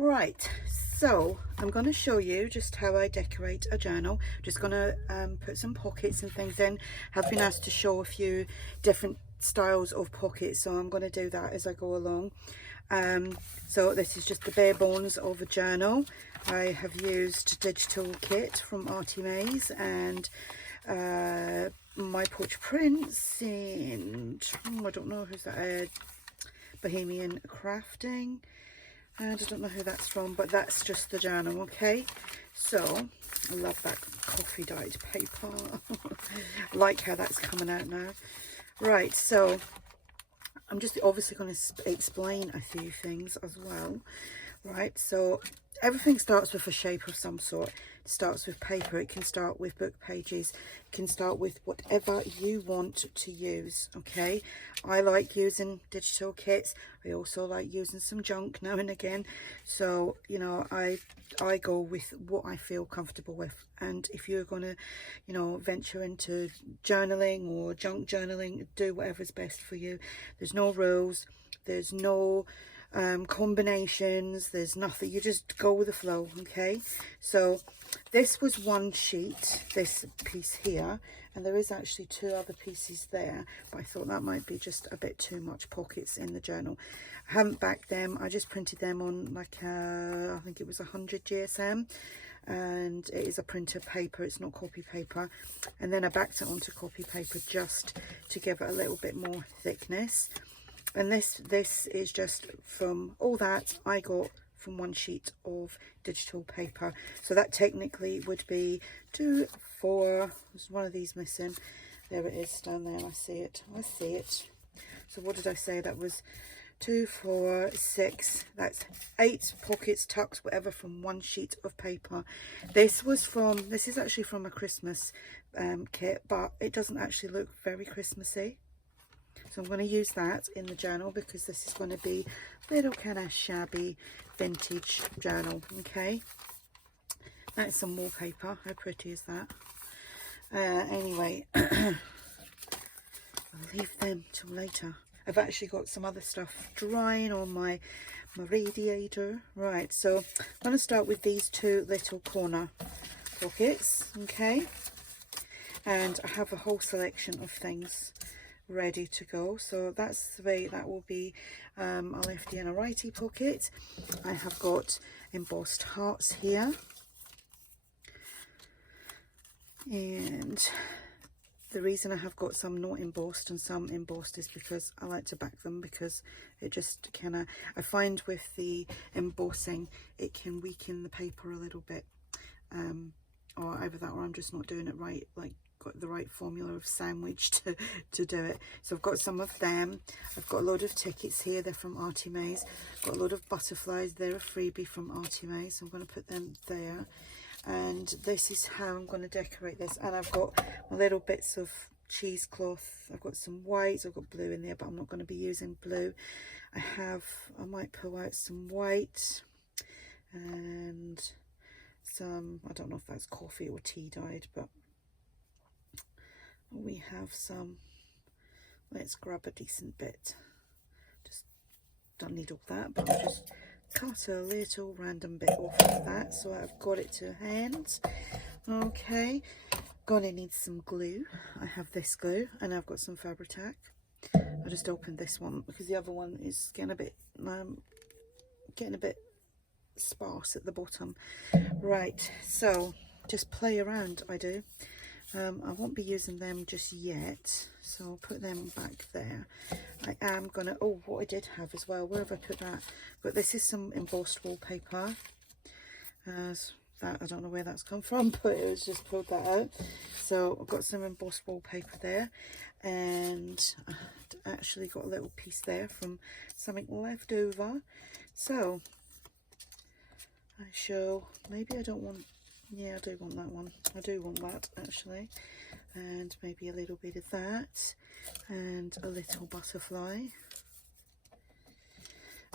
Right, so I'm going to show you just how I decorate a journal. Just going to put some pockets and things in. Have been asked to show a few different styles of pockets, so I'm going to do that as I go along. So this is just the bare bones of a journal. I have used digital kit from ARTYmaze and MyPorchPrints and I don't know who's that, Bohemian Crafting. And I don't know who that's from, but that's just the journal. Okay, so I love that coffee dyed paper. I like how that's coming out now. Right, so I'm just obviously going to explain a few things as well. Right, so everything starts with a shape of some sort. It starts with paper, it can start with book pages, it can start with whatever you want to use. Okay, I like using digital kits. I also like using some junk now and again, so you know, I go with what I feel comfortable with. And if you're gonna, you know, venture into journaling or junk journaling, do whatever's best for you. There's no rules, there's no combinations, there's nothing, you just go with the flow. Okay, so this was one sheet, this piece here, and there is actually two other pieces there, but I thought that might be just a bit too much pockets in the journal. I haven't backed them, I just printed them on like I think it was 100 GSM, and it is a printer paper, it's not copy paper, and then I backed it onto copy paper just to give it a little bit more thickness. And this is just from all that I got from one sheet of digital paper. So that technically would be 2, 4, there's one of these missing. There it is down there, I see it. So what did I say? That was 2, 4, 6, that's 8 pockets, tucks, whatever, from one sheet of paper. This is actually from a Christmas kit, but it doesn't actually look very Christmassy. So I'm going to use that in the journal because this is going to be a little kind of shabby vintage journal. Okay, that's some wallpaper. How pretty is that? Anyway, I'll leave them till later. I've actually got some other stuff drying on my radiator. Right, so I'm going to start with these two little corner pockets. Okay, and I have a whole selection of things ready to go. So that's the way that will be a lefty and a righty pocket. I have got embossed hearts here, and the reason I have got some not embossed and some embossed is because I like to back them, because it just kind of, I find with the embossing it can weaken the paper a little bit, or either that or I'm just not doing it right, like got the right formula of sandwich to do it. So I've got some of them. I've got a load of tickets here, they're from ARTYmaze. Got a load of butterflies, they're a freebie from ARTYmaze, so I'm going to put them there. And this is how I'm going to decorate this. And I've got my little bits of cheesecloth. I've got some whites, I've got blue in there, but I'm not going to be using blue. I might pull out some white and some, I don't know if that's coffee or tea dyed, but we have some. Let's grab a decent bit. Just don't need all that, but I'll just cut a little random bit off of that so I've got it to hand. Okay, gonna need some glue. I have this glue and I've got some Fabri-Tac. I just opened this one because the other one is getting a bit sparse at the bottom. Right, so just play around, I do. I won't be using them just yet, so I'll put them back there. I am gonna, oh, what I did have as well, where have I put that? But this is some embossed wallpaper. That, I don't know where that's come from, but it was just pulled that out. So I've got some embossed wallpaper there, and I actually got a little piece there from something left over. So I show, maybe I don't want, yeah, I do want that one. I do want that actually. And maybe a little bit of that. And a little butterfly.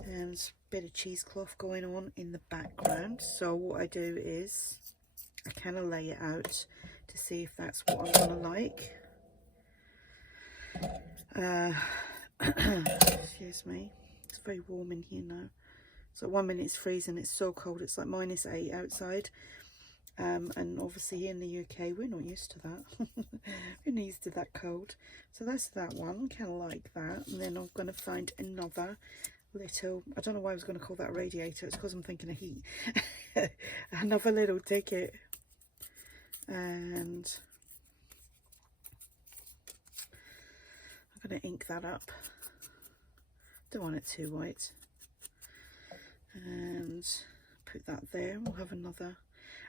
And a bit of cheesecloth going on in the background. So what I do is I kind of lay it out to see if that's what I'm going to like. Excuse me. It's very warm in here now. So 1 minute it's freezing, it's so cold, it's like -8 outside. And obviously here in the UK we're not used to that. We're not used to that cold. So that's that one, kind of like that. And then I'm going to find another little, I don't know why I was going to call that a radiator, it's because I'm thinking of heat. Another little ticket. And I'm going to ink that up. Don't want it too white. And put that there. We'll have another.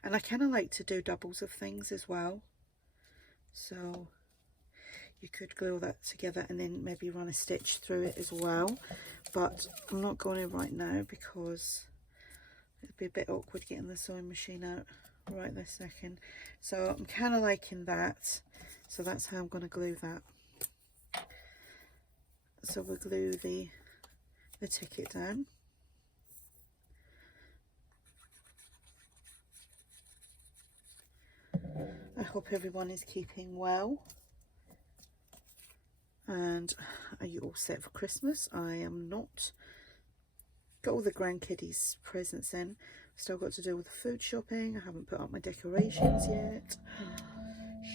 And I kind of like to do doubles of things as well. So you could glue all that together and then maybe run a stitch through it as well. But I'm not going to right now because it'd be a bit awkward getting the sewing machine out right this second. So I'm kind of liking that. So that's how I'm going to glue that. So we'll glue the ticket down. I hope everyone is keeping well. And are you all set for Christmas? I am not. Got all the grandkiddies presents in. Still got to do with the food shopping. I haven't put up my decorations yet.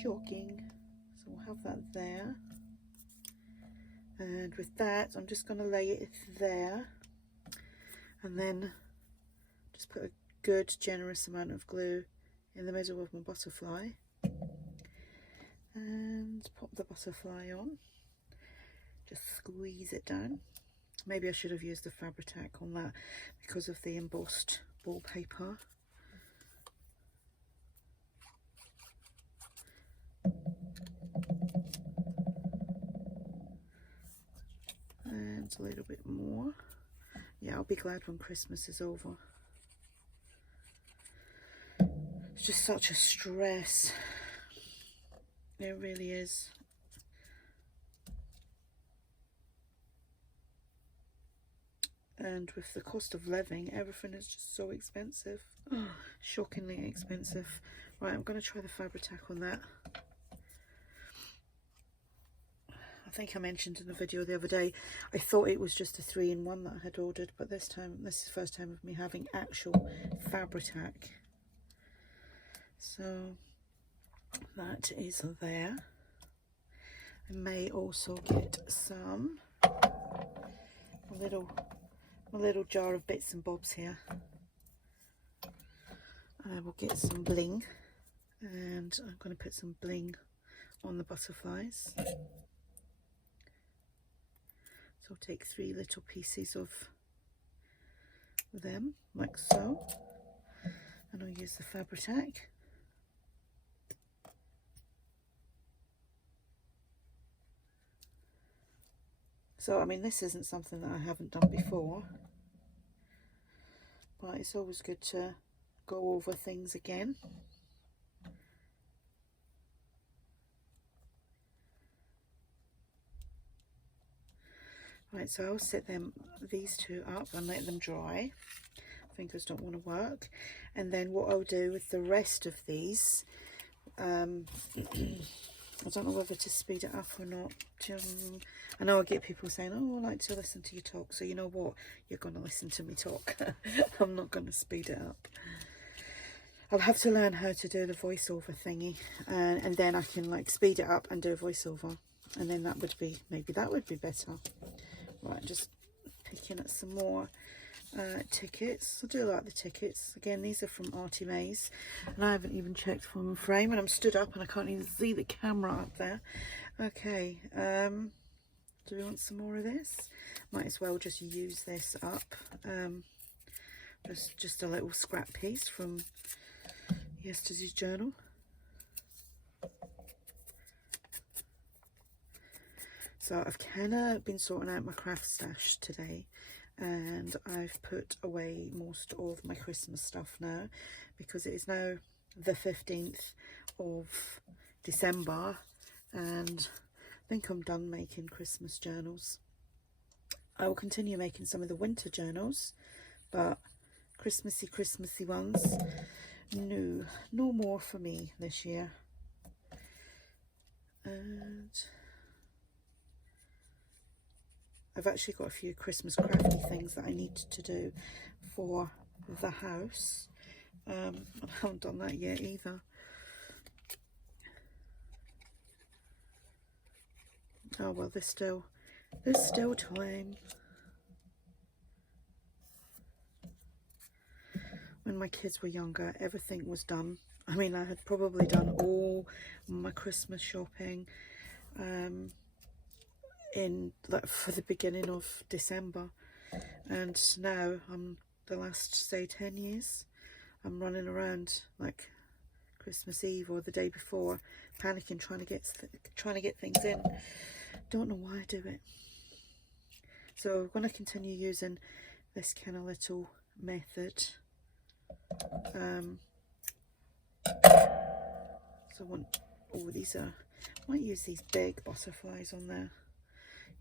Shocking. So we'll have that there. And with that, I'm just going to lay it there. And then just put a good generous amount of glue in the middle of my butterfly. And pop the butterfly on. Just squeeze it down. Maybe I should have used the Fabri-Tac on that because of the embossed wallpaper. And a little bit more. Yeah, I'll be glad when Christmas is over. It's just such a stress. It really is. And with the cost of living, everything is just so expensive. Shockingly expensive. Right, I'm going to try the Fabri-Tac on that. I think I mentioned in the video the other day, I thought it was just a 3-in-1 that I had ordered, but this time, this is the first time of me having actual Fabri-Tac. So that is there. I may also get some, a little jar of bits and bobs here. I will get some bling, and I'm going to put some bling on the butterflies. So I'll take 3 little pieces of them, like so, and I'll use the Fabri-Tac. So, I mean, this isn't something that I haven't done before, but it's always good to go over things again. Right, so I'll set these two up and let them dry. Fingers don't want to work. And then what I'll do with the rest of these, I don't know whether to speed it up or not. I know I get people saying, oh, I like to listen to you talk. So you know what? You're going to listen to me talk. I'm not going to speed it up. I'll have to learn how to do the voiceover thingy. And then I can like speed it up and do a voiceover. And then that would be, maybe that would be better. Right, just picking at some more tickets. I do like the tickets. Again, these are from ARTYmaze, and I haven't even checked from frame, and I'm stood up and I can't even see the camera up there. Okay, do we want some more of this? Might as well just use this up. Just a little scrap piece from yesterday's journal. So I've kind of been sorting out my craft stash today, and I've put away most of my Christmas stuff now, because it is now the 15th of December, and I think I'm done making Christmas journals. I will continue making some of the winter journals, but Christmassy ones, no more for me this year. And I've actually got a few Christmas crafty things that I need to do for the house. I haven't done that yet either. Oh well, there's still time. When my kids were younger, everything was done. I mean, I had probably done all my Christmas shopping in like for the beginning of December, and now I'm the last, say, 10 years, I'm running around like Christmas Eve or the day before, panicking, trying to get things in. Don't know why I do it. So I'm going to continue using this kind of little method. So I want, oh, these are, I might use these big butterflies on there.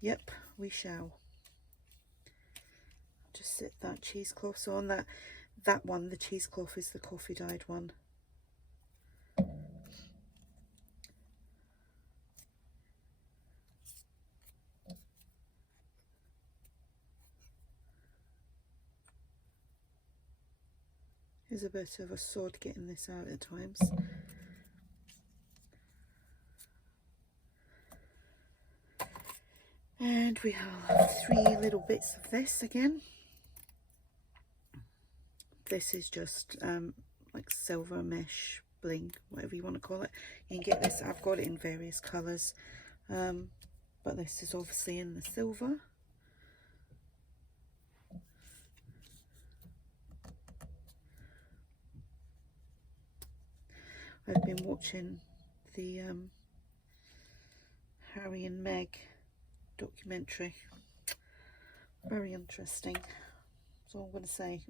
Yep, we shall. Just sit that cheesecloth. So on that one, the cheesecloth is the coffee dyed one. It's a bit of a sword getting this out at times. And we have 3 little bits of this again. This is just like silver mesh bling, whatever you want to call it. You can get this, I've got it in various colours, but this is obviously in the silver. I've been watching the Harry and Meg documentary. Very interesting. That's all I'm going to say.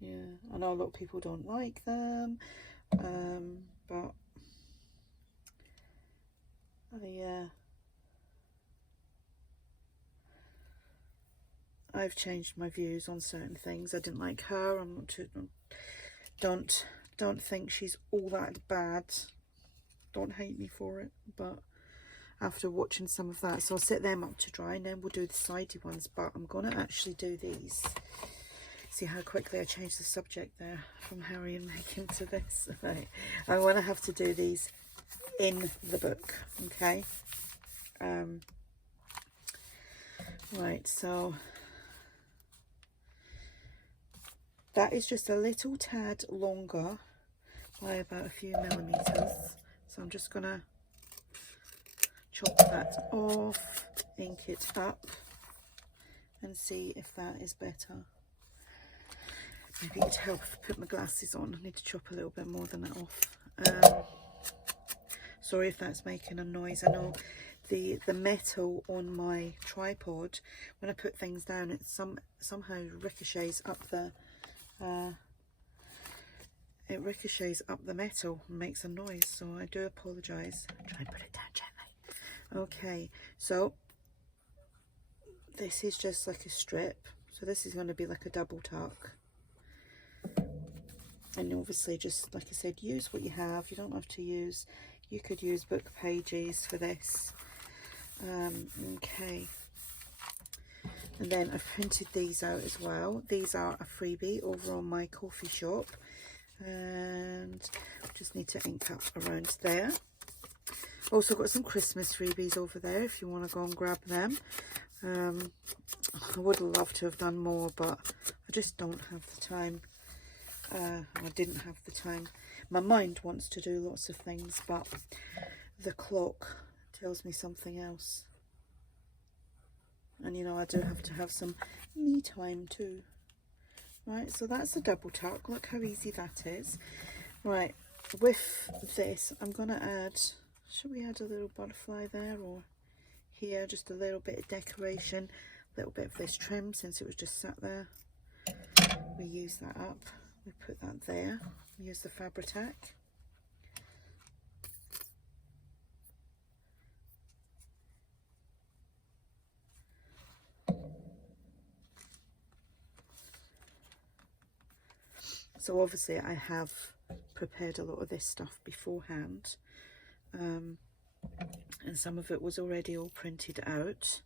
Yeah, I know a lot of people don't like them, but I've changed my views on certain things. I didn't like her. I'm not too, don't think she's all that bad. Don't hate me for it, but after watching some of that, so I'll set them up to dry and then we'll do the sidey ones. But I'm gonna actually do these. See how quickly I changed the subject there from Harry and Meghan to this. Right. I'm gonna have to do these in the book, okay? Right, so that is just a little tad longer by about a few millimeters. So I'm just gonna chop that off, ink it up, and see if that is better. Maybe it'd help if I put my glasses on. I need to chop a little bit more than that off. Sorry if that's making a noise. I know the metal on my tripod, when I put things down, it somehow ricochets up the metal and makes a noise, so I do apologise. Try and put it down gently. Okay, so this is just like a strip, so this is going to be like a double tuck. And obviously, just like I said, use what you have. You don't have to use, you could use book pages for this. Okay, and then I've printed these out as well. These are a freebie over on my coffee shop, and just need to ink up around there. Also got some Christmas freebies over there if you want to go and grab them. I would love to have done more, but I just don't have the time. I didn't have the time. My mind wants to do lots of things, but the clock tells me something else. And you know, I do have to have some me time too. Right, so that's a double tuck. Look how easy that is. Right, with this, I'm going to add, should we add a little butterfly there or here? Just a little bit of decoration, a little bit of this trim since it was just sat there. We use that up. We put that there. Use the Fabri-Tac. So obviously I have prepared a lot of this stuff beforehand, and some of it was already all printed out.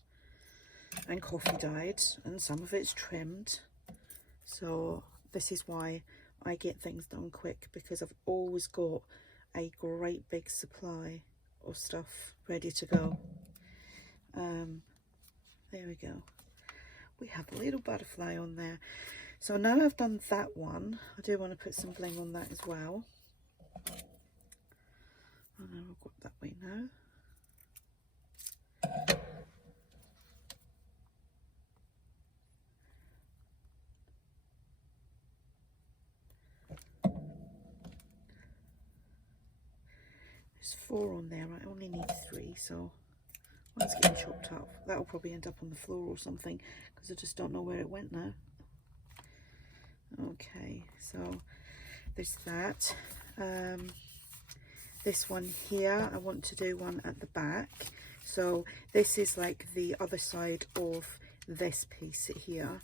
and coffee dyed, and some of it's trimmed. So this is why I get things done quick, because I've always got a great big supply of stuff ready to go. There we go. We have a little butterfly on there. So now I've done that one, I do want to put some bling on that as well. And then we'll go that way now. There's 4 on there, I only need 3, so one's getting chopped up. That'll probably end up on the floor or something, because I just don't know where it went now. Okay, so there's that. This one here, I want to do one at the back. So this is like the other side of this piece here.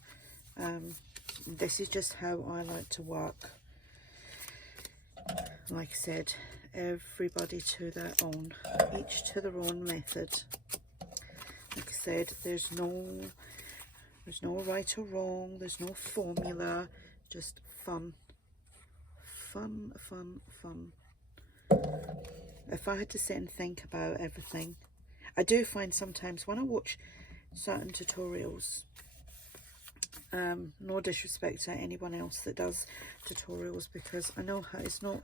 This is just how I like to work. Like I said, everybody to their own, each to their own method. Like I said, there's no right or wrong, there's no formula, just fun. Fun, fun, fun. If I had to sit and think about everything, I do find sometimes when I watch certain tutorials, no disrespect to anyone else that does tutorials, because I know how it's not,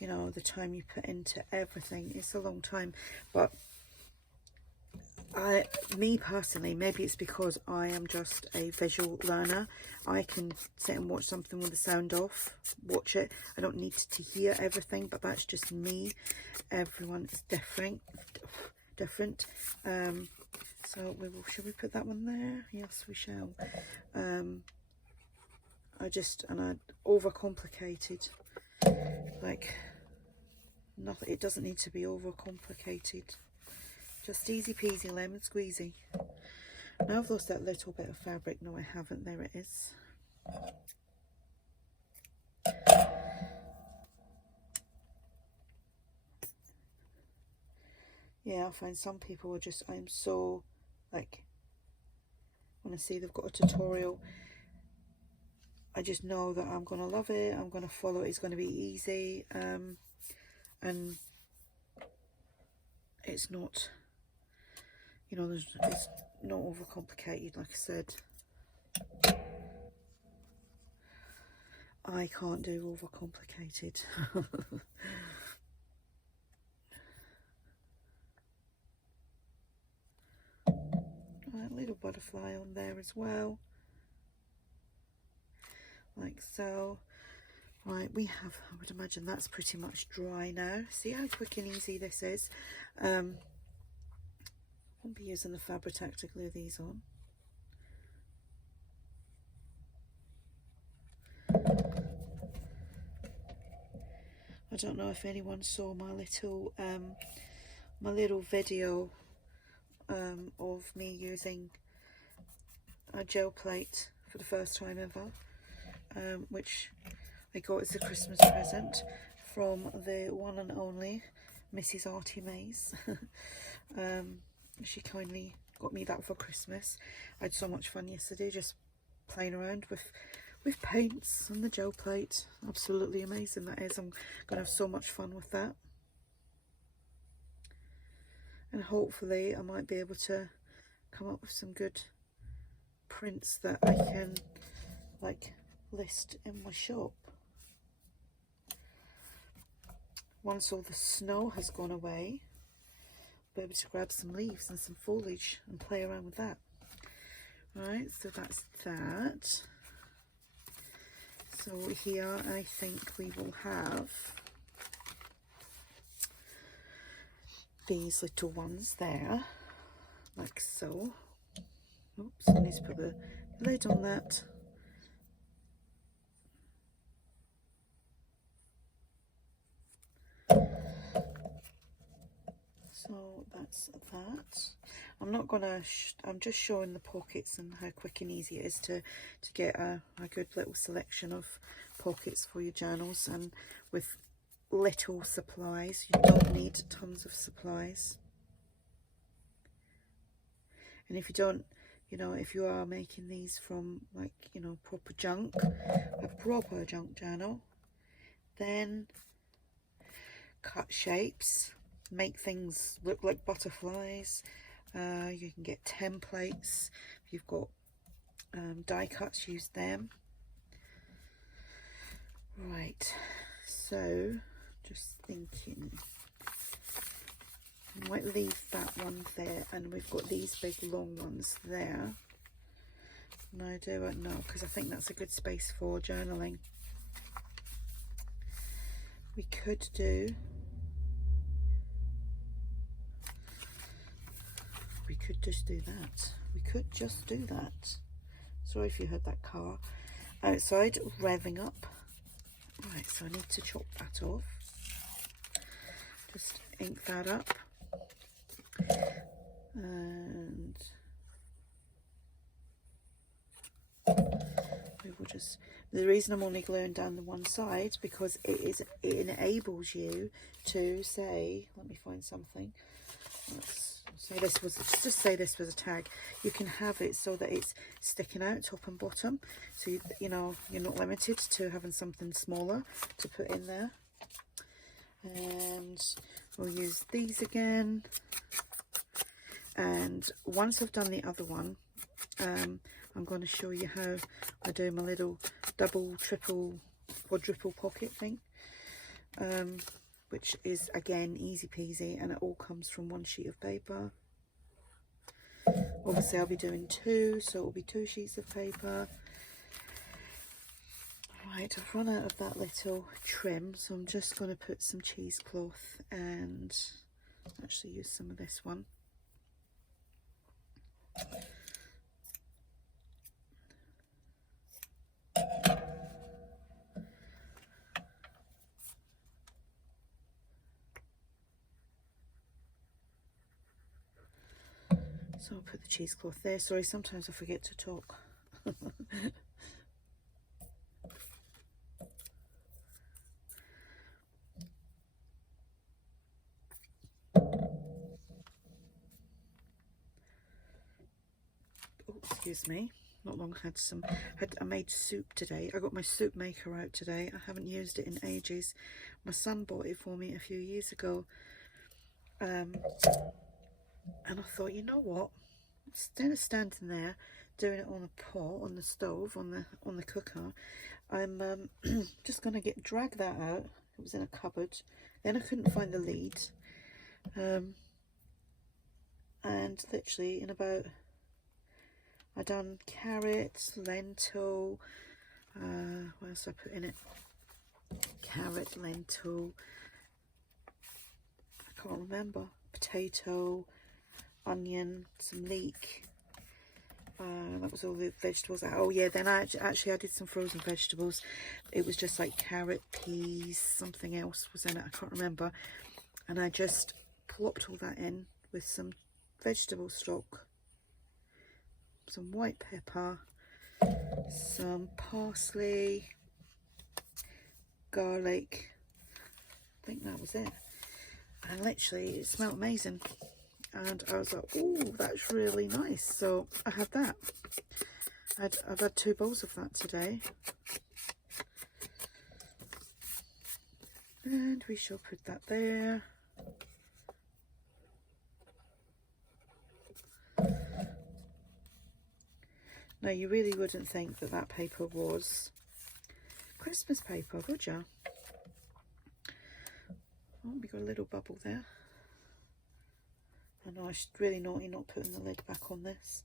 you know, the time you put into everything, it's a long time, but me personally, maybe it's because I am just a visual learner. I can sit and watch something with the sound off, watch it. I don't need to hear everything, but that's just me. Everyone is different. So shall we put that one there? Yes, we shall. I overcomplicated. Like, nothing. It doesn't need to be overcomplicated. Just easy peasy lemon squeezy. Now I've lost that little bit of fabric. No, I haven't. There it is. Yeah, I find some people are just, I'm so, like, when I see they've got a tutorial, I just know that I'm going to love it. I'm going to follow it. It's going to be easy. And it's not, you know, it's not overcomplicated. Like I said, I can't do overcomplicated. Right, little butterfly on there as well, like so. Right, we have, I would imagine that's pretty much dry now. See how quick and easy this is. I won't be using the Fabri-Tac to glue these on. I don't know if anyone saw my little video of me using a gel plate for the first time ever, which I got as a Christmas present from the one and only Mrs. ARTYmaze. She kindly got me that for Christmas. I had so much fun yesterday just playing around with paints and the gel plate. Absolutely amazing that is. I'm gonna have so much fun with that, and hopefully I might be able to come up with some good prints that I can like list in my shop. Once all the snow has gone away, I'll be able to grab some leaves and some foliage and play around with that. Right, so that's that. So here I think we will have these little ones there, like so. Oops, I need to put the lid on that. So that's that. I'm not gonna, I'm just showing the pockets and how quick and easy it is to get a good little selection of pockets for your journals, and with little supplies. You don't need tons of supplies. And if you don't you know, if you are making these from like, you know, proper junk, a proper junk journal, then cut shapes, make things look like butterflies. You can get templates. If you've got die cuts, use them. Right, so just thinking, I might leave that one there, and we've got these big long ones there. No, do it? No, because I think that's a good space for journaling. We could just do that. We could just do that. Sorry if you heard that car outside revving up. Right, so I need to chop that off. Just ink that up. And we will just, the reason I'm only gluing down the one side, because it enables you to say, let me find something. Let's say this was, just say this was a tag. You can have it so that it's sticking out top and bottom, so you know, you're not limited to having something smaller to put in there. And we'll use these again. And once I've done the other one, I'm going to show you how I do my little double, triple, quadruple pocket thing, which is again easy peasy, and it all comes from one sheet of paper. Obviously I'll be doing two, so it will be 2 sheets of paper. Right, I've run out of that little trim, so I'm just going to put some cheesecloth and actually use some of this one. So I'll put the cheesecloth there. Sorry, sometimes I forget to talk. Oh, excuse me. Not long I made soup today. I got my soup maker out today. I haven't used it in ages. My son bought it for me a few years ago. And I thought, you know what? Instead of standing there doing it on a pot, on the stove, on the cooker, I'm just gonna drag that out. It was in a cupboard. Then I couldn't find the lid. And literally in about, I done carrot, lentil, what else I put in it? Carrot, lentil, I can't remember, potato, onion, some leek. That was all the vegetables. Oh yeah, then I actually added some frozen vegetables. It was just like carrot, peas, something else was in it, I can't remember. And I just plopped all that in with some vegetable stock, some white pepper, some parsley, garlic. I think that was it. And literally it smelled amazing. And I was like, oh, that's really nice. So I had that. I've had 2 bowls of that today. And we shall put that there. Now, you really wouldn't think that that paper was Christmas paper, would you? Oh, we got a little bubble there. I know I should really naughty not putting the lid back on this,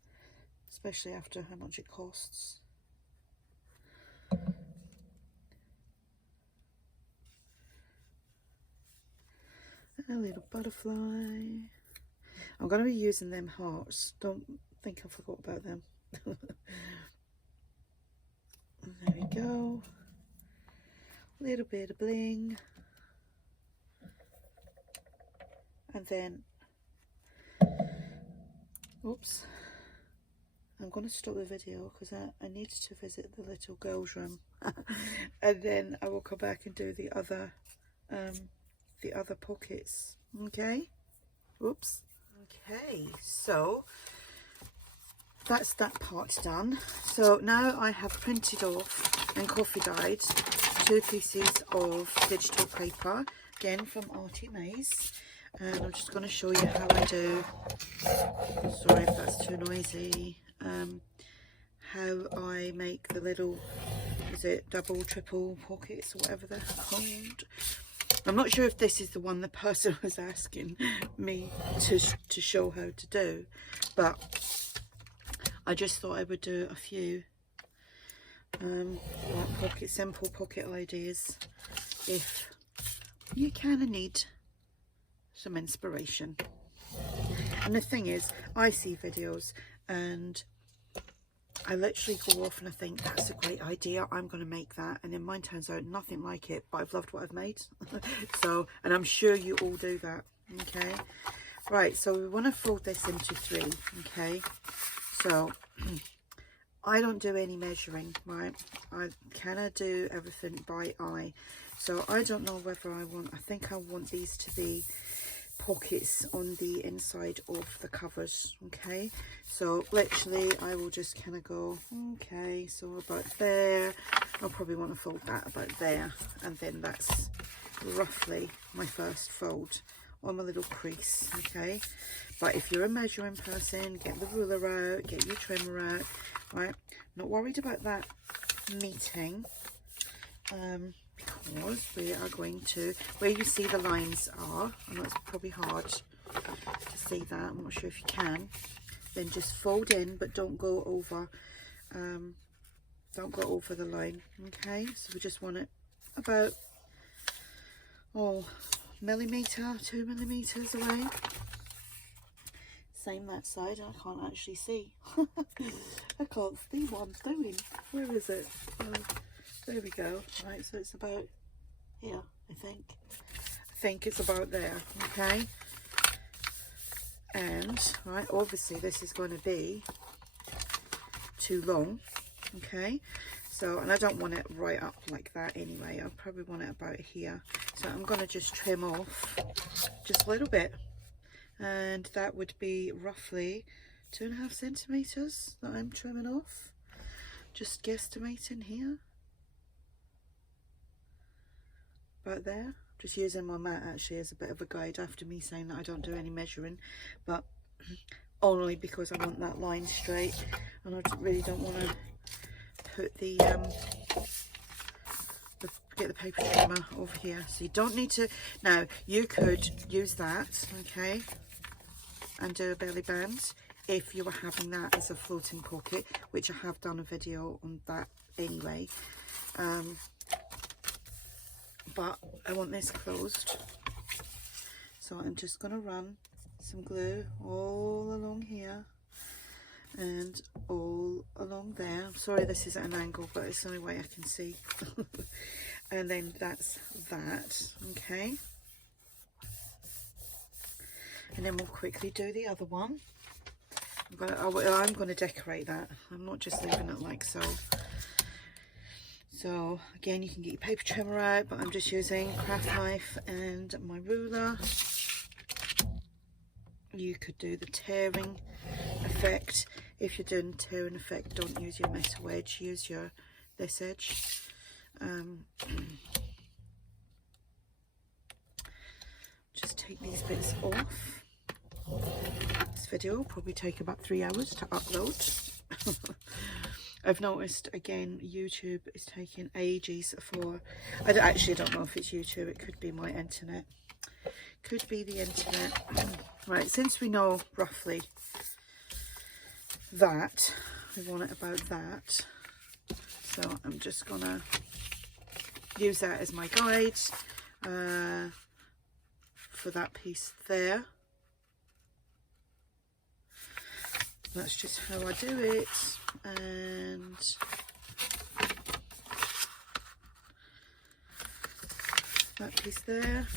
especially after how much it costs. A little butterfly. I'm going to be using them hearts. Don't think I forgot about them. There we go. A little bit of bling. And then, oops, I'm going to stop the video because I need to visit the little girl's room. And then I will come back and do the other pockets. Okay, oops. Okay, so that's that part done. So now I have printed off and coffee dyed 2 pieces of digital paper, again from ARTYmaze, and I'm just going to show you how I do, sorry if that's too noisy, how I make the little, is it double, triple pockets or whatever they're called. I'm not sure if this is the one the person was asking me to show how to do, but I just thought I would do a few like simple pocket ideas if you kind of need some inspiration. And the thing is, I see videos and I literally go off and I think that's a great idea, I'm going to make that, and then mine turns out nothing like it, but I've loved what I've made. So, and I'm sure you all do that. Okay, right, so we want to fold this into 3. Okay, so I don't do any measuring, right? I kind of do everything by eye. So I don't know whether I think I want these to be pockets on the inside of the covers. Okay, so literally I will just kind of go, okay, so about there, I'll probably want to fold that about there, and then that's roughly my first fold on my little crease. Okay, but if you're a measuring person, get the ruler out, get your trimmer out, right? Not worried about that meeting, because we are going to, where you see the lines are, and that's probably hard to see that, I'm not sure if you can, then just fold in, but don't go over the line. Okay, so we just want it about, millimetre, 2 millimeters away. Same that side. I can't actually see. I can't see what I'm doing. Where is it? There we go. Right, so it's about here, I think it's about there. Okay, and right, obviously this is going to be too long. Okay, so, and I don't want it right up like that anyway, I probably want it about here, so I'm going to just trim off just a little bit, and that would be roughly 2.5 centimeters that I'm trimming off, just guesstimating here. About there, just using my mat actually as a bit of a guide after me saying that I don't do any measuring, but only because I want that line straight, and I really don't want to put the get the paper trimmer over here. So you don't need to, now you could use that, okay, and do a belly band if you were having that as a floating pocket, which I have done a video on that anyway. But I want this closed, so I'm just going to run some glue all along here and all along there. I'm sorry this is at an angle, but it's the only way I can see. And then that's that, okay, and then we'll quickly do the other one. I'm going to decorate that, I'm not just leaving it like so. So again, you can get your paper trimmer out, but I'm just using craft knife and my ruler. You could do the tearing effect. If you're doing tearing effect, don't use your metal edge, use this edge. Just take these bits off. This video will probably take about 3 hours to upload. I've noticed again YouTube is taking ages for, I actually don't know if it's YouTube, it could be my internet, could be the internet. Right, since we know roughly that we want it about that, so I'm just gonna use that as my guide for that piece there. That's just how I do it, and that piece there,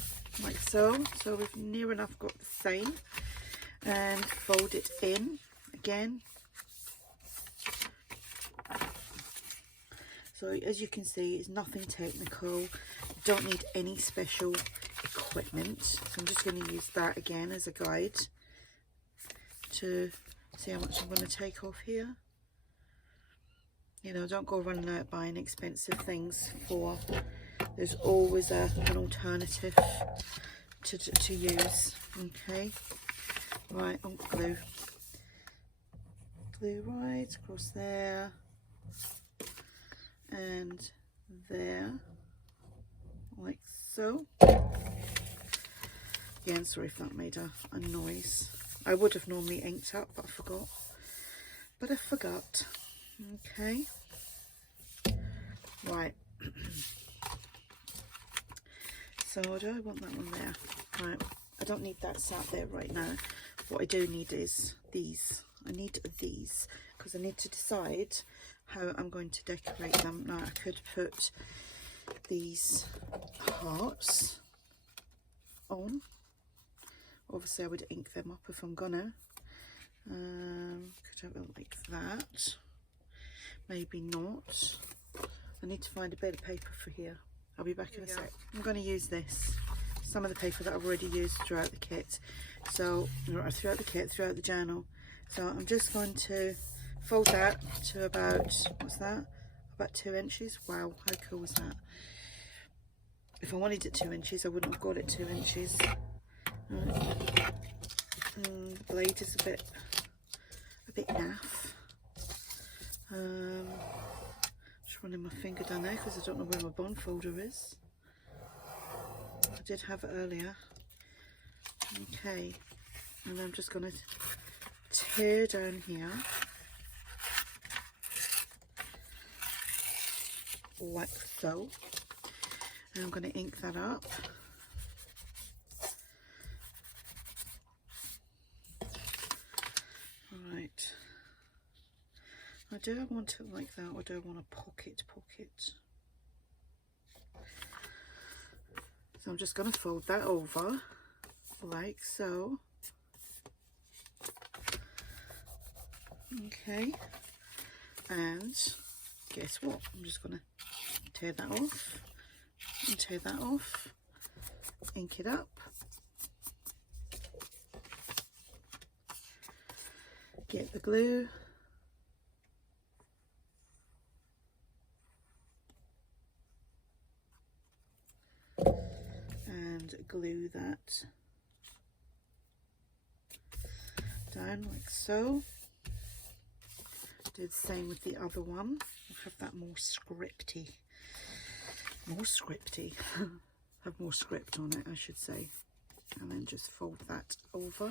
like so. So we've near enough got the same, and fold it in again. So as you can see, it's nothing technical, don't need any special equipment. So I'm just going to use that again as a guide to See how much I'm going to take off here. You know, don't go running out buying expensive things for, there's always an alternative to use. Okay, right, on glue. Glue right across there and there, like so. Again, sorry if that made a noise. I would have normally inked up, but I forgot. Okay, right. So do I want that one there? Right, I don't need that sat there right now. What I do need is these. I need these because I need to decide how I'm going to decorate them. Now I could put these hearts on. Obviously I would ink them up if I'm gonna. Could have it like that. Maybe not. I need to find a bit of paper for here. I'll be back in a sec. I'm going to use this. Some of the paper that I've already used throughout the kit. So, throughout the journal. So I'm just going to fold that to about, what's that? About 2 inches. Wow, how cool was that? If I wanted it 2 inches, I wouldn't have got it 2 inches. The blade is a bit naff. Just running my finger down there because I don't know where my bond folder is. I did have it earlier. Okay, and I'm just going to tear down here like so, and I'm going to ink that up. Right. Now, do I want it like that, or do I want a pocket? So I'm just going to fold that over like so. Okay, and guess what? I'm just going to tear that off and tear that off, ink it up, get the glue, and glue that down like so. Do the same with the other one. I'll have that more scripty. Have more script on it, I should say. And then just fold that over.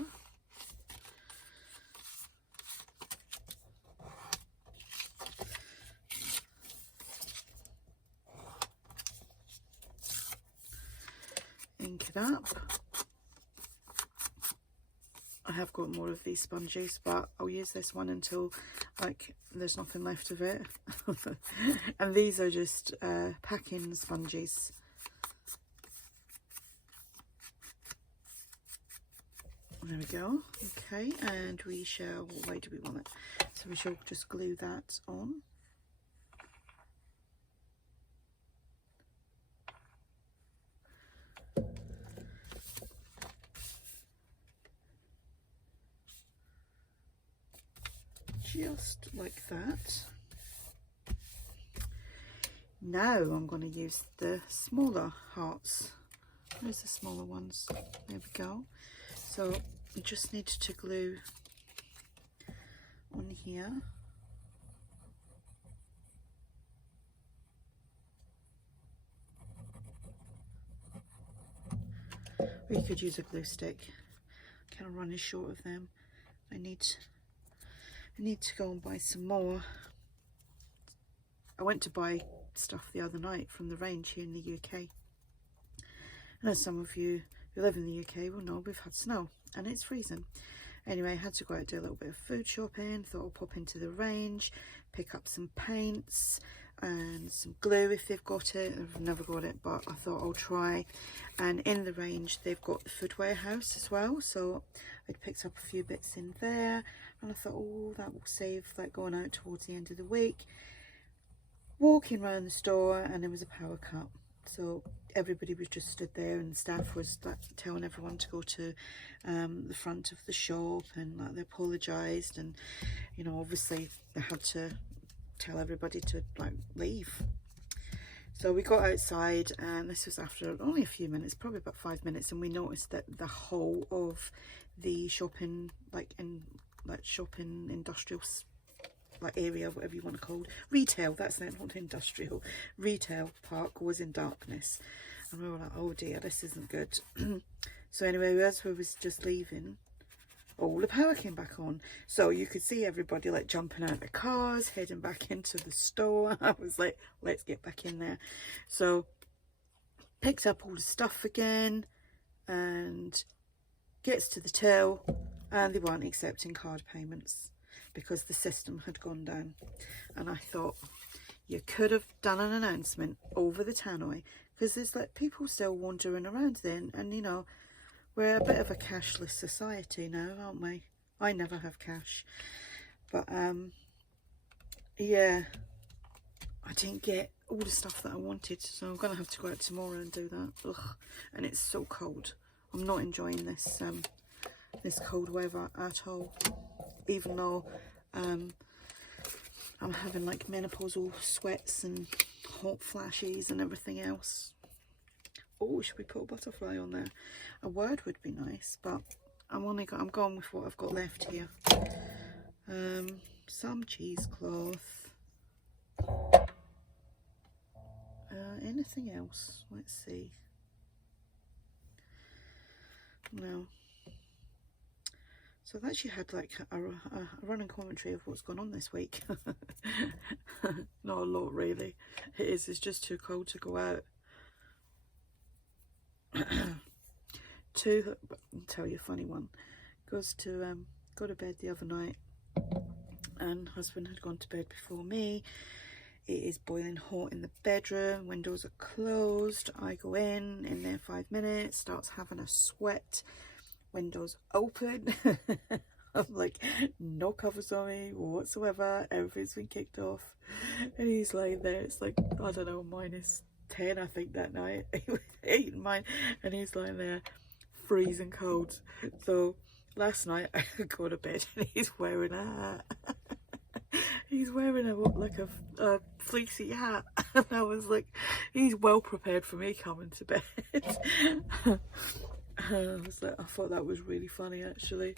Ink it up. I have got more of these sponges, but I'll use this one until like there's nothing left of it. And these are just packing sponges. There we go. Okay, and we shall, what way do we want it? So we shall just glue that on. Just like that. Now I'm going to use the smaller hearts. Where's the smaller ones? There we go. So you just need to glue on here. Or you could use a glue stick. Kind of running short of them. I need to go and buy some more. I went to buy stuff the other night from the range here in the UK. And as some of you who live in the UK will know, we've had snow and it's freezing. Anyway, I had to go out and do a little bit of food shopping. Thought I'll pop into the range, pick up some paints and some glue if they've got it. I've never got it, but I thought I'll try. And in the range they've got the food warehouse as well, so I'd picked up a few bits in there, and I thought, oh, that will save like going out towards the end of the week, walking around the store, and there was a power cut. So everybody was just stood there, and the staff was like telling everyone to go to the front of the shop, and like they apologized, and you know, obviously they had to tell everybody to like leave. So we got outside, and this was after only a few minutes, probably about 5 minutes, and we noticed that the whole of the shopping, shopping industrial like area, whatever you want to call it, retail, that's it, not industrial, retail park was in darkness. And we were like, oh dear, this isn't good. So anyway, as we was just leaving, all the power came back on, so you could see everybody like jumping out of the cars, heading back into the store. I was like, let's get back in there. So picks up all the stuff again and gets to the till, and they weren't accepting card payments because the system had gone down. And I thought, you could have done an announcement over the tannoy, because there's like people still wandering around then, and you know, we're a bit of a cashless society now, aren't we? I never have cash. But, yeah, I didn't get all the stuff that I wanted, so I'm going to have to go out tomorrow and do that. Ugh. And it's so cold. I'm not enjoying this, this cold weather at all. Even though I'm having like menopausal sweats and hot flashes and everything else. Oh, should we put a butterfly on there? A word would be nice, but I'm going with what I've got left here. Some cheesecloth. Anything else? Let's see. No. So I've actually had like a running commentary of what's gone on this week. Not a lot really. It's just too cold to go out. I'll tell you a funny one. Go to bed the other night, and husband had gone to bed before me. It is boiling hot in the bedroom, windows are closed. I go in there 5 minutes, starts having a sweat, windows open. I'm like, no covers on me whatsoever, everything's been kicked off, and he's laying there. It's like, I don't know, -10 I think that night. He was 8 and mine, and he's lying there freezing cold. So last night I go to bed and he's wearing a hat. He's wearing a fleecy hat, and I was like, he's well prepared for me coming to bed. I thought that was really funny actually.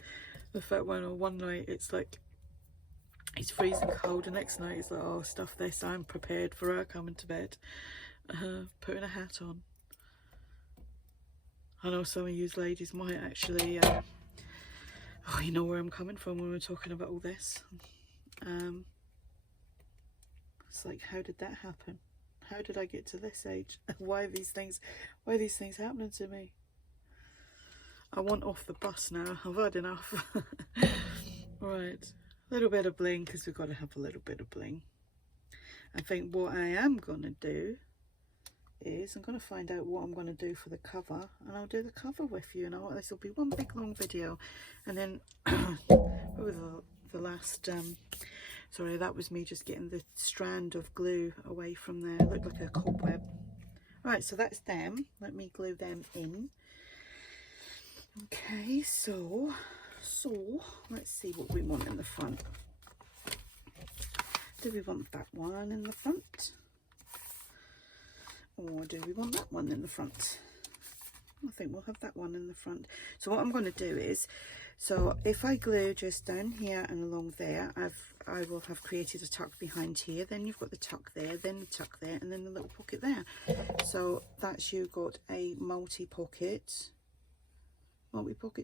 The fact when one night it's like he's freezing cold, the next night he's like, oh, stuff this, I'm prepared for her coming to bed. Putting a hat on. I know some of you ladies might actually, oh, you know where I'm coming from when we're talking about all this. It's like, how did that happen? How did I get to this age? Why are these things happening to me? I want off the bus now. I've had enough. Right, a little bit of bling, because we've got to have a little bit of bling. I think what I am going to do is I'm going to find out what I'm going to do for the cover, and I'll do the cover with you. And this will be one big long video, and then the last sorry, that was me just getting the strand of glue away from there. It looked like a cobweb. Right, so that's them. Let me glue them in. Okay, so let's see what we want in the front. Do we want that one in the front, or do we want that one in the front? I think we'll have that one in the front. So what I'm going to do is, so if I glue just down here and along there, I will have created a tuck behind here. Then you've got the tuck there, then the tuck there, and then the little pocket there. So that's, you got a multi-pocket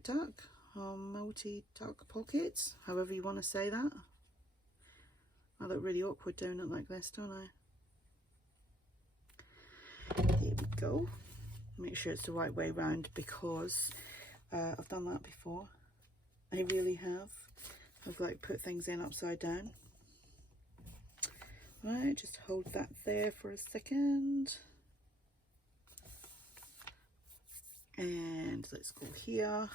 tuck, or multi-tuck pockets, however you want to say that. I look really awkward doing it like this, don't I? There we go. Make sure it's the right way round, because I've done that before. I really have. I've like put things in upside down. Right, just hold that there for a second. And let's go here,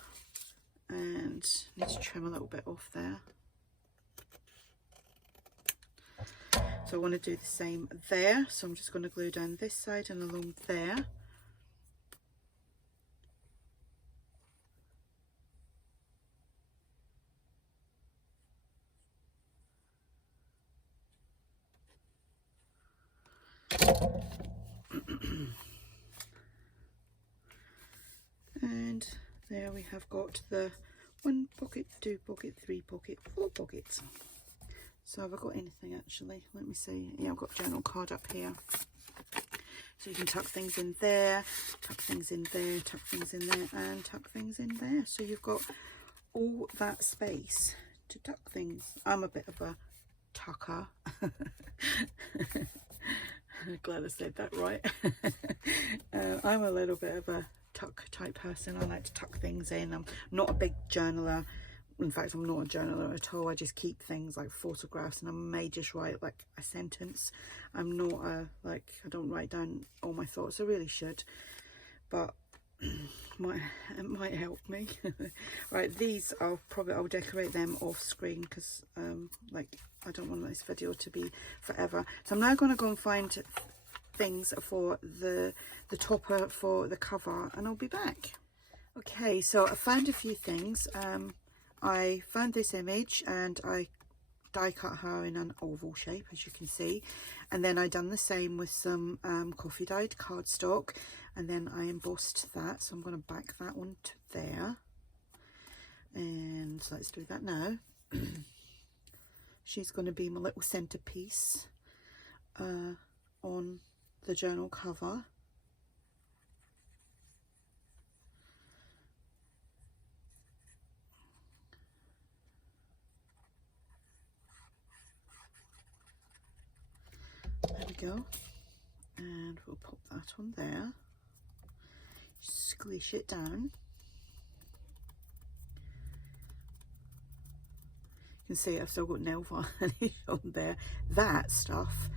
and need to trim a little bit off there. So I want to do the same there, so I'm just going to glue down this side and along there. And there we have got the 1 pocket, 2 pocket, 3 pocket, 4 pockets. So have I got anything actually? Let me see. Yeah, I've got a journal card up here. So you can tuck things in there, tuck things in there, tuck things in there, and tuck things in there. So you've got all that space to tuck things. I'm a bit of a tucker. Glad I said that right. I'm a little bit of a tuck type person. I like to tuck things in. I'm not a big journaler. In fact, I'm not a journaler at all. I just keep things like photographs, and I may just write like a sentence. I'm not a, like, I don't write down all my thoughts. I really should, but it might help me. Right, these I'll decorate them off screen because like I don't want this video to be forever. So I'm now going to go and find things for the topper for the cover, and I'll be back. Okay, so I found a few things. I found this image and I die cut her in an oval shape, as you can see, and then I done the same with some coffee dyed cardstock, and then I embossed that. So I'm going to back that one to there, and so let's do that now. She's going to be my little centerpiece on the journal cover. There we go, and we'll pop that on there, squish it down. You can see I've still got nail varnish on there. That stuff,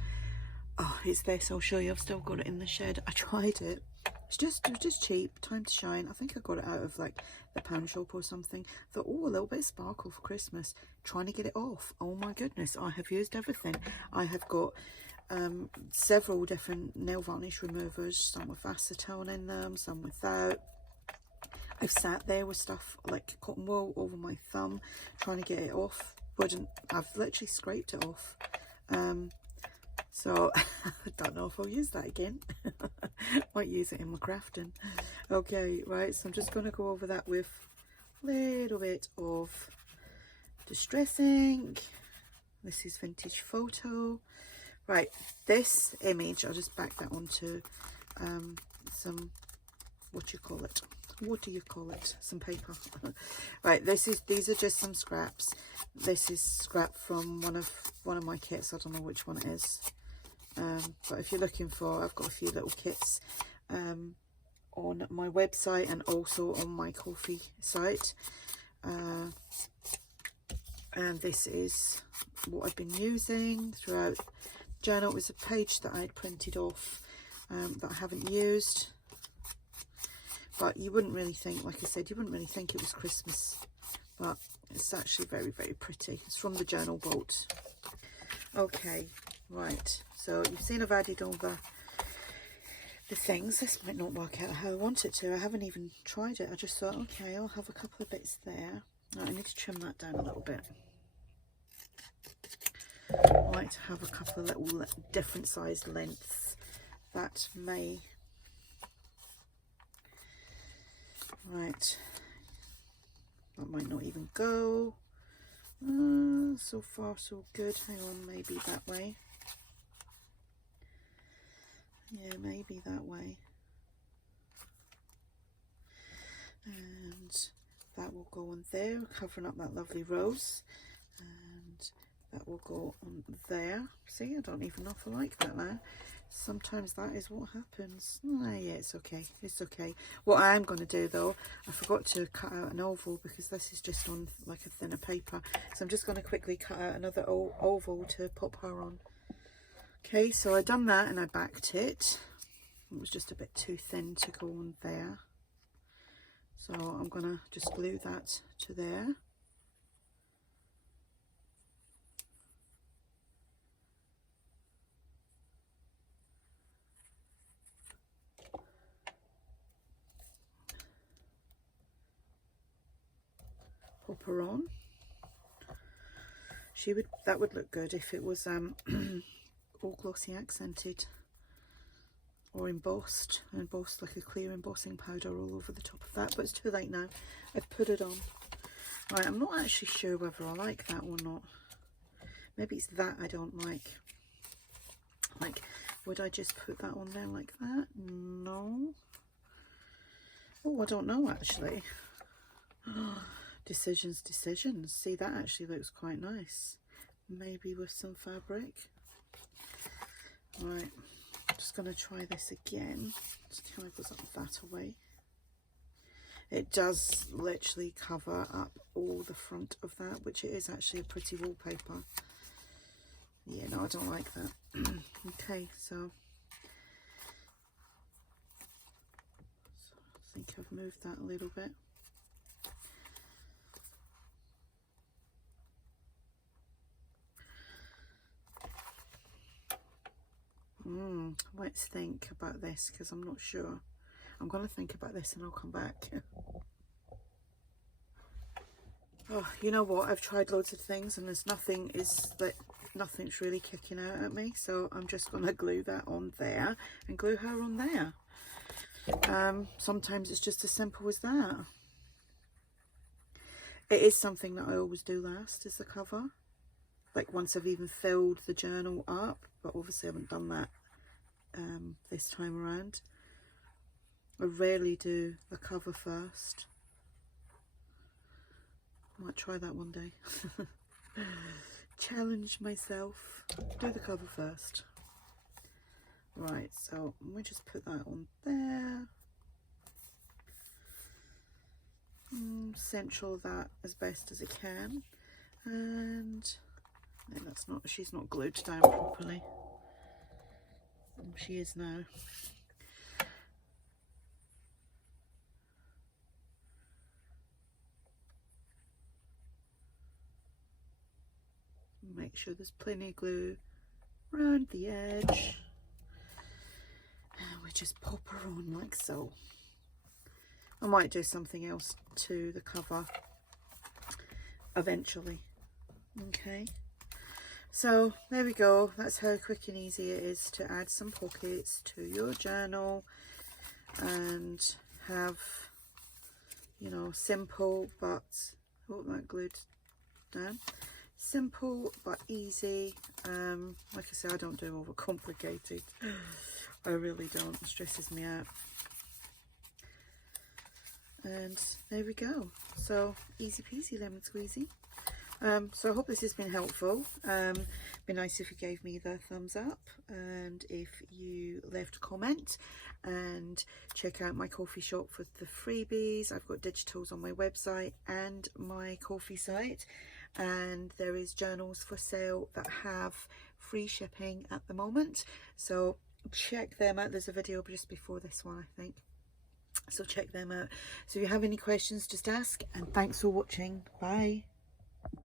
oh, it's this, I'll show you. I've still got it in the shed. I tried it. It was just cheap, time to shine. I think I got it out of like the pound shop or something. Thought, oh, a little bit of sparkle for Christmas. Trying to get it off. Oh my goodness, I have used everything. I have got several different nail varnish removers, some with acetone in them, some without. I've sat there with stuff like cotton wool over my thumb trying to get it off. I've literally scraped it off. So I don't know if I'll use that again. Might use it in my crafting. Okay, right, so I'm just going to go over that with a little bit of Distress ink. This is Vintage Photo. Right, this image, I'll just back that onto some, what do you call it? Some paper. Right, these are just some scraps. This is scrap from one of my kits. I don't know which one it is, but if you're looking for, I've got a few little kits on my website and also on my coffee site, and this is what I've been using throughout journal. It was a page that I'd printed off that I haven't used. But you wouldn't really think, like I said, you wouldn't really think it was Christmas, but it's actually very, very pretty. It's from the Journal Bolt. Okay, right, so you've seen I've added all the things. This might not work out how I want it to. I haven't even tried it. I just thought, okay, I'll have a couple of bits there. Right, I need to trim that down a little bit. I like to have a couple of little different sized lengths. That may... Right, that might not even go. So far so good. Hang on, maybe that way. Yeah, maybe that way. And that will go on there, covering up that lovely rose. And that will go on there. See, I don't even know if I like that now. Sometimes that is what happens. Oh, yeah, it's okay. It's okay. What I am going to do though, I forgot to cut out an oval because this is just on like a thinner paper. So I'm just going to quickly cut out another oval to pop her on. Okay, so I done that and I backed it. It was just a bit too thin to go on there. So I'm going to just glue that to there. Pop her on. That would look good if it was all glossy accented. or embossed like a clear embossing powder all over the top of that, but it's too late now. I've put it on. Right, I'm not actually sure whether I like that or not. Maybe it's that I don't like. Like, would I just put that on there like that? No. Oh, I don't know actually. Decisions. See, that actually looks quite nice. Maybe with some fabric. Right, I'm just going to try this again. Just kind of put that away. It does literally cover up all the front of that, which it is actually a pretty wallpaper. Yeah, no, I don't like that. Okay, so I think I've moved that a little bit. Let's think about this, because I'm not sure. I'm going to think about this and I'll come back. Oh, you know what? I've tried loads of things and there's nothing's really kicking out at me. So I'm just going to glue that on there and glue her on there. Sometimes it's just as simple as that. It is something that I always do last, is the cover. Like once I've even filled the journal up, but obviously I haven't done that this time around. I rarely do the cover first. I might try that one day. Challenge myself. Do the cover first. Right, so I'm going to just put that on there. Central that as best as I can. And that's not, she's not glued down properly. She is now. Make sure there's plenty of glue around the edge. And we just pop her on like so. I might do something else to the cover eventually. Okay. So there we go. That's how quick and easy it is to add some pockets to your journal and have, you know, simple but, oh, that glued down. Simple but easy. Like I say, I don't do overcomplicated. I really don't. It stresses me out. And there we go. So easy peasy lemon squeezy. So I hope this has been helpful. Be nice if you gave me the thumbs up and if you left a comment, and check out my coffee shop for the freebies. I've got digitals on my website and my coffee site, and there is journals for sale that have free shipping at the moment, so check them out. There's a video just before this one, I think, so check them out. So if you have any questions, just ask, and thanks for watching. Bye.